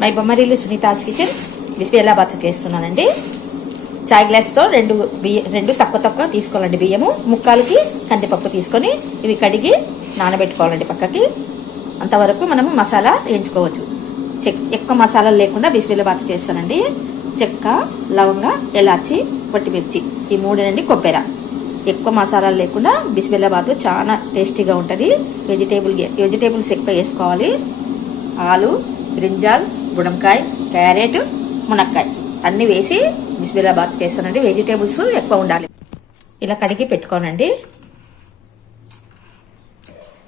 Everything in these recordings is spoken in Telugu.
మై బొమ్మరిల్లు సునీతాస్ కిచెన్ బిస్బెల్లాబాత్ చేస్తున్నానండి. చాయ్ గ్లాస్తో రెండు తక్కువ తీసుకోవాలండి. బియ్యము ముక్కాలకి కందిపప్పు తీసుకొని ఇవి కడిగి నానబెట్టుకోవాలండి పక్కకి. అంతవరకు మనము మసాలా వేయించుకోవచ్చు. ఎక్కువ మసాలాలు లేకుండా బిస్బెల్లాబాత్ చేస్తానండి. చెక్క, లవంగ, ఎలాచి, పచ్చిమిర్చి ఈ మూడేనండి. కొబ్బెర. ఎక్కువ మసాలాలు లేకుండా బిస్బెల్లాబాత్ చాలా టేస్టీగా ఉంటుంది. వెజిటేబుల్స్ ఎక్కువ వేసుకోవాలి. ఆలు, బ్రింజాల్, బుడంకాయ, క్యారెట్, మునక్కాయ అన్నీ వేసి బిస్బెల్లాబాత్ చేస్తానండి. వెజిటేబుల్స్ ఎక్కువ ఉండాలి. ఇలా కడిగి పెట్టుకోనండి.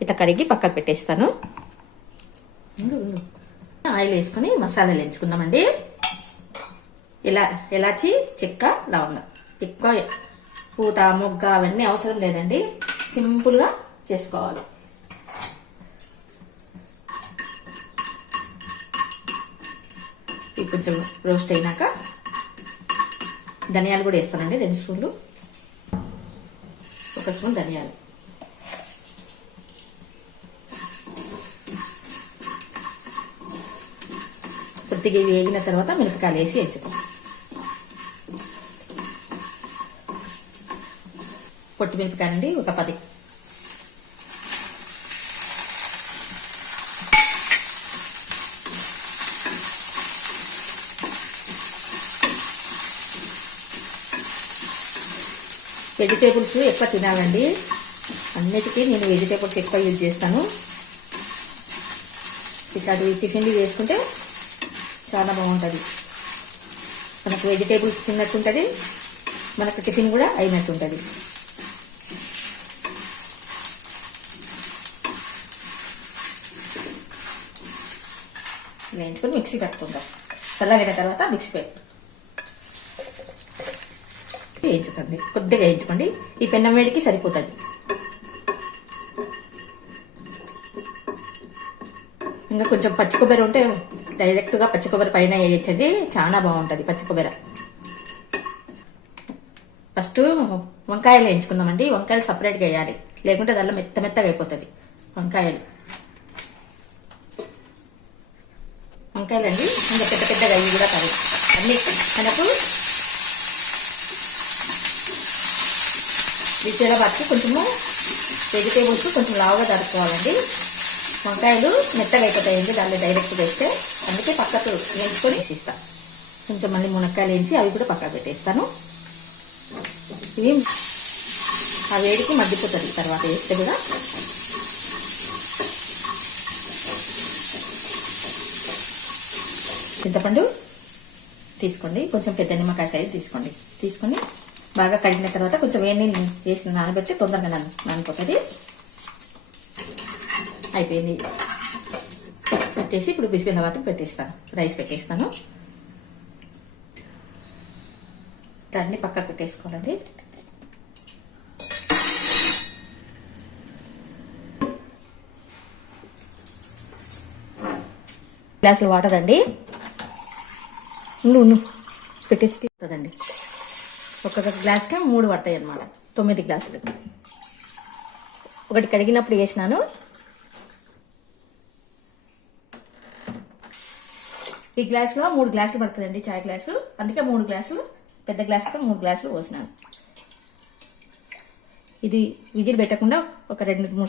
ఇట్లా కడిగి పక్కకు పెట్టేస్తాను. ఆయిల్ వేసుకొని మసాలాలు వేయించుకుందామండి. ఇలా ఎలాచి, చెక్క, లవంగ. ఎక్కువ పూత, మొగ్గ అవన్నీ అవసరం లేదండి. సింపుల్గా చేసుకోవాలి. కొంచెం రోస్ట్ అయినాక ధనియాలు కూడా వేస్తానండి. 2 స్పూన్లు. 1 స్పూన్ ధనియాలు. కొద్దిగా వేగిన తర్వాత మిరపకాయలు వేసి వేయించుకోవాలి. పొట్టి మిరపకాయలు అండి ఒక 10. వెజిటేబుల్స్ ఎక్కువ తినాలండి. అన్నిటికీ నేను వెజిటేబుల్స్ ఎక్కువ యూజ్ చేస్తాను. ఇట్లాంటి టిఫిన్లు చేసుకుంటే చాలా బాగుంటుంది. మనకు వెజిటేబుల్స్ తిన్నట్టుంటుంది, మనకు టిఫిన్ కూడా అయినట్టుంటుంది. వేయించుకొని మిక్సీ పెట్టుకుందాం. చల్లగైన తర్వాత మిక్సీ వేయించుకోండి. కొద్దిగా వేయించుకోండి. ఈ పెన్నం వేడికి సరిపోతుంది. ఇంకా కొంచెం పచ్చి కొబ్బరి ఉంటే డైరెక్ట్గా పచ్చి కొబ్బరి పైన వేయచ్చండి. చాలా బాగుంటుంది పచ్చి కొబ్బరి. ఫస్ట్ వంకాయలు వేయించుకుందామండి. వంకాయలు సపరేట్గా వేయాలి, లేకుంటే దానిలో మెత్తగా అయిపోతుంది. వంకాయలు అండి. ఇంకా పెద్దగా అవి కూడా కాదు. అన్ని మనకు బిస్బెల్లాబాత్కి కొంచెము వెజిటేబుల్స్ కొంచెం లావుగా తరుక్కోవాలండి. వంకాయలు మెత్తగా అయిపోతాయండి దాన్ని డైరెక్ట్ వేస్తే. అందుకే పక్కకు వేయించుకొని వేసిస్తాను. కొంచెం మళ్ళీ మునక్కాయలు వేయించి అవి కూడా పక్కకు పెట్టేస్తాను. ఇవి ఆ వేడికి మగ్గిపోతుంది తర్వాత వేస్తే కూడా. చింతపండు తీసుకోండి. కొంచెం పెద్ద నిమ్మకాయ సైజు తీసుకొని బాగా కడిగిన తర్వాత కొంచెం వేడి నీళ్ళు వేసి నానబెట్టి తొందరగా నానిపోతుంది. అయిపోయింది. పెట్టేసి ఇప్పుడు బిస్బెల్లాబాత్ పెట్టేస్తాను. రైస్ పెట్టేస్తాను. దాన్ని పక్కకు పెట్టేసుకోవాలండి. గ్లాసులు వాటర్ అండి. పెట్టేసి తీస్తుందండి. ఒక్కొక్క గ్లాస్కి 3 పడతాయి అన్నమాట. 9 గ్లాసులు. ఒకటి కడిగినప్పుడు వేసినాను. ఈ గ్లాసులో 3 గ్లాసులు పడుతుందండి చాయ్ గ్లాసు. అందుకే 3 గ్లాసులు, పెద్ద గ్లాసుతో 3 గ్లాసులు పోసినాను. ఇది విజిల్ పెట్టకుండా ఒక 2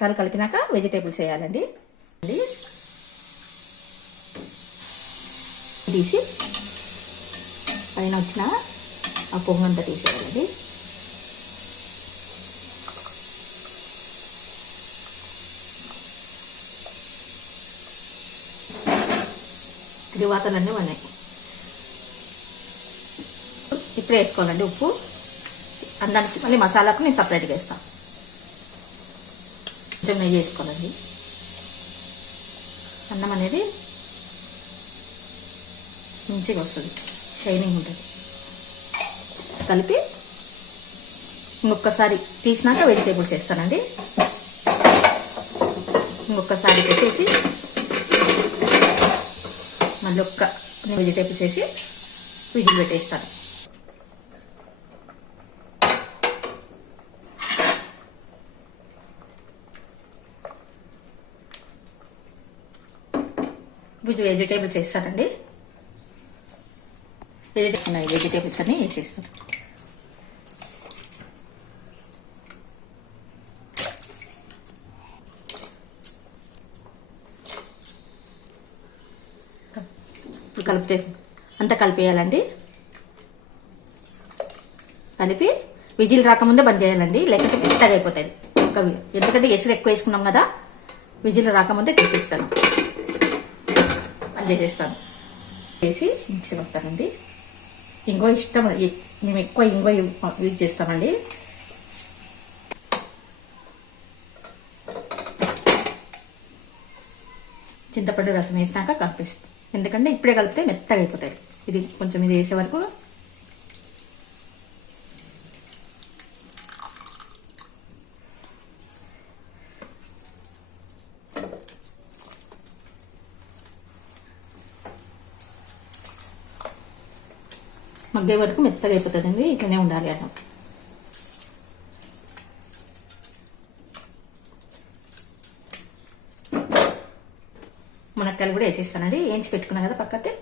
సార్లు కలిపినాక వెజిటేబుల్స్ వేయాలండి. తీసి పైన వచ్చిన ఆ పొంగంతా తీసేయాలండి. తిరువాతలన్నీ ఉన్నాయి. ఇప్పుడు వేసుకోవాలండి ఉప్పు. అన్నానికి మళ్ళీ మసాలాకు నేను సపరేట్గా వేస్తాను. కొంచెం నెయ్యి వేసుకోవాలండి. అన్నం అనేది మంచిగా వస్తుంది, షైనింగ్ ఉంటుంది. కలిపి ఇంకొకసారి తీసినాక వెజిటేబుల్స్ వేస్తానండి. ఇంకొకసారి పెట్టేసి మళ్ళీ వెజిటేబుల్స్ వేసి విజిల్ పెట్టేస్తాను. వెజిటేబుల్స్ వేస్తానండి. వెజిటేబుల్స్ అన్ని వేసేస్తాను. ఇప్పుడు కలిపితే అంతా కలిపేయాలండి. కలిపి విజిల్ రాకముందే బంద్ చేయాలండి, లేకపోతే మెత్తగా అయిపోతుంది. ఎందుకంటే ఎసురు ఎక్కువ వేసుకున్నాం కదా, విజిల్ రాకముందే తీసేస్తాను, బంద్ చేసేస్తాను. వేసి మిక్సీ పడతానండి. ఇంకో ఇష్టం, మేము ఎక్కువ ఇంకో యూజ్ చేస్తామండి. చింతపండు రసం వేసినాక కలిపేస్తాం, ఎందుకంటే ఇప్పుడే కలిపితే మెత్తగా అయిపోతుంది. ఇది కొంచెం ఇది వేసే వరకు మగ్గే వరకు మెత్తగా అయిపోతుందండి. ఇట్లనే ఉండాలి అన్నం. మునక్కాయలు కూడా వేసేస్తానండి, వేయించి పెట్టుకున్నాం కదా పక్కకి.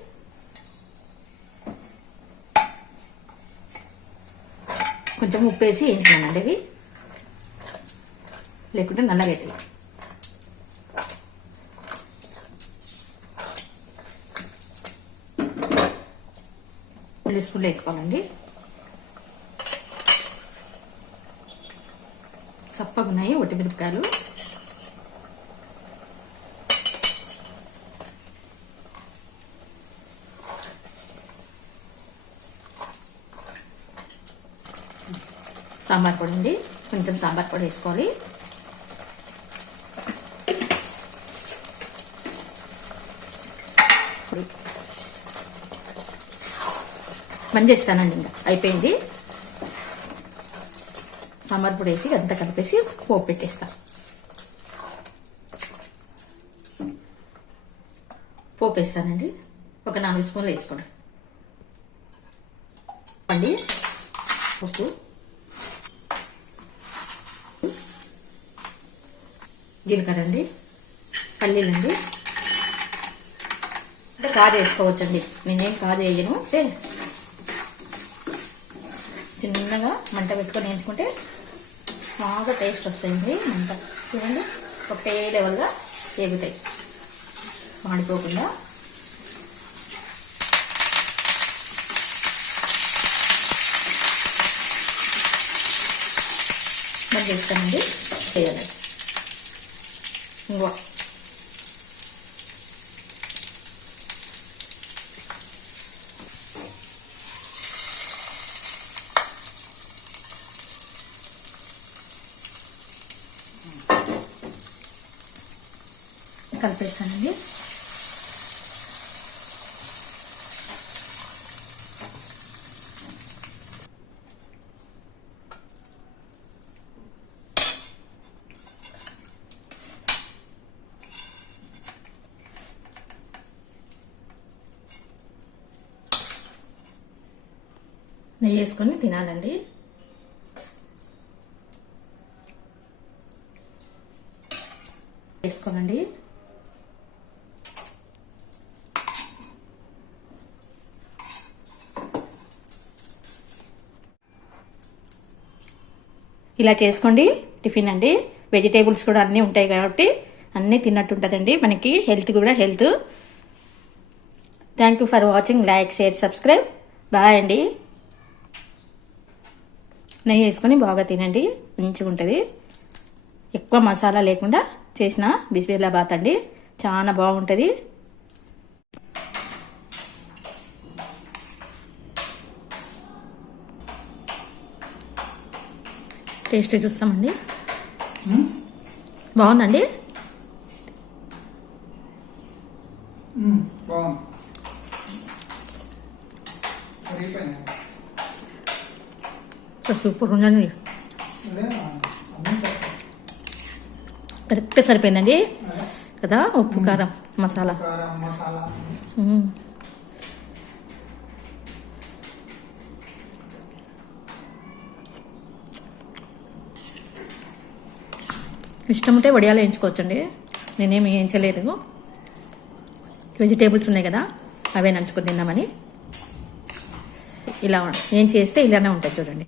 కొంచెం ఉప్పు వేసి వేయించినానండి ఇవి, లేకుంటే నల్లగా అవుతుంది. 2 స్పూన్లు వేసుకోవాలండి. చప్పగా ఉన్నాయి ఒట్టిమిరపకాయలు. సాంబార్ పొడి అండి, కొంచెం సాంబార్ పొడి వేసుకోవాలి. బంద్ చేస్తానండి, ఇంకా అయిపోయింది. సాంబార్ పొడి వేసి అంతా కలిపేసి పోపు పెట్టేస్తా. పోపు వేస్తానండి, ఒక 4 స్పూన్లు వేసుకోండి అండి. ఉప్పు, జీలకర్ర అండి, పల్లీలండి. అంటే కాదు వేసుకోవచ్చండి, నేనేం కాదు వేయను. అంటే చిన్నగా మంట పెట్టుకొని వేయించుకుంటే బాగా టేస్ట్ వస్తాయండి. మంట చూడండి, ఒకటే లెవెల్గా వేగుతాయి, మాడిపోకుండా. మరి చేస్తానండి, చేయాలి. ఇంకో కలిపేస్తానండి. నెయ్యి వేసుకొని తినాలండి. వేసుకోనండి. ఇలా చేసుకోండి టిఫిన్ అండి. వెజిటేబుల్స్ కూడా అన్నీ ఉంటాయి కాబట్టి అన్నీ తిన్నట్టు ఉంటుందండి. మనకి హెల్త్ కూడా health. Thank you for watching. Like, share, subscribe. Bye అండి. నెయ్యి వేసుకొని బాగా తినండి, మంచిగా ఉంటుంది. ఎక్కువ మసాలా లేకుండా చేసిన బిస్మిల్లాబాత్ అండి, చాలా బాగుంటుంది. టేస్ట్ చూస్తామండి. బాగుందండి. సూపర్ ఉందండి, కరెక్ట్ సరిపోయిందండి కదా. ఉప్పు, కారం, మసాలా. ఇష్టం ఉంటే వడియాలు వేయించుకోవచ్చండి, నేనేమి వేయించలేదు. వెజిటేబుల్స్ ఉన్నాయి కదా, అవే నంచుకొని తిందామని. ఇలా నేను చేస్తే ఇలానే ఉంటుంది చూడండి.